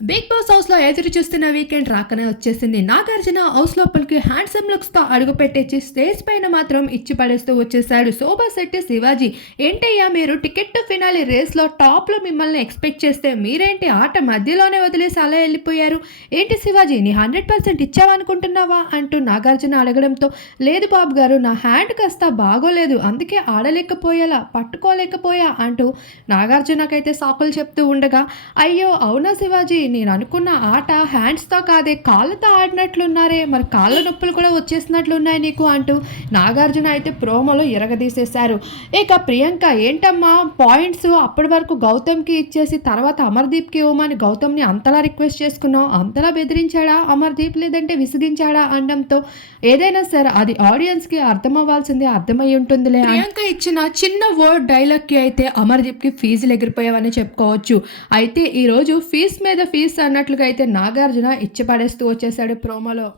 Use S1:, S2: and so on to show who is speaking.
S1: Big boss హౌస్లో ఎదురు చూస్తున్న వీకెండ్ రాకనే వచ్చేసింది. నాగార్జున హౌస్ లోపలికి హ్యాండ్సమ్ లుక్స్తో అడుగు పెట్టేసి స్టేజ్ పైన మాత్రం ఇచ్చి పడేస్తూ వచ్చేసాడు శోభా శెట్టి శివాజీ. ఏంటయ్యా మీరు టికెట్ టు ఫినాలి రేస్లో టాప్లో మిమ్మల్ని ఎక్స్పెక్ట్ చేస్తే మీరేంటి ఆట మధ్యలోనే వదిలేసి అలా వెళ్ళిపోయారు? ఏంటి శివాజీ నీ హండ్రెడ్ పర్సెంట్ ఇచ్చావనుకుంటున్నావా అంటూ నాగార్జున అడగడంతో లేదు బాబు గారు నా హ్యాండ్ కాస్త బాగోలేదు అందుకే ఆడలేకపోయేలా పట్టుకోలేకపోయా అంటూ నాగార్జునకైతే సాకులు చెప్తూ ఉండగా అయ్యో అవునా శివాజీ? నేను అనుకున్న ఆట హ్యాండ్స్తో కాదే కాళ్ళతో ఆడినట్లున్నారే. మరి కాళ్ళ నొప్పులు కూడా వచ్చేసినట్లున్నాయి నీకు అంటూ నాగార్జున అయితే ప్రోమోలో ఇరగదీసేశారు. ఇక ప్రియాంక ఏంటమ్మా పాయింట్స్ అప్పటి వరకు గౌతమ్కి ఇచ్చేసి తర్వాత అమర్దీప్కి ఇవ్వమని గౌతమ్ని అంతలా రిక్వెస్ట్ చేసుకున్నావు? అంతలా బెదిరించాడా? అమర్దీప్ లేదంటే విసిగించాడా? అనడంతో ఏదైనా సరే అది ఆడియన్స్కి అర్థం అవ్వాల్సిందే అర్థమై ఉంటుందిలే ప్రియాంక ఇచ్చిన చిన్న వర్డ్ డైలాగ్కి అయితే అమర్దీప్కి ఫీజులు ఎగిరిపోయావని చెప్పుకోవచ్చు. అయితే ఈరోజు ఫీజు మీద ఫీజ్ అన్నట్లుగా అయితే నాగార్జున ఇచ్చి పడేస్తూ వచ్చేసాడు ప్రోమోలో.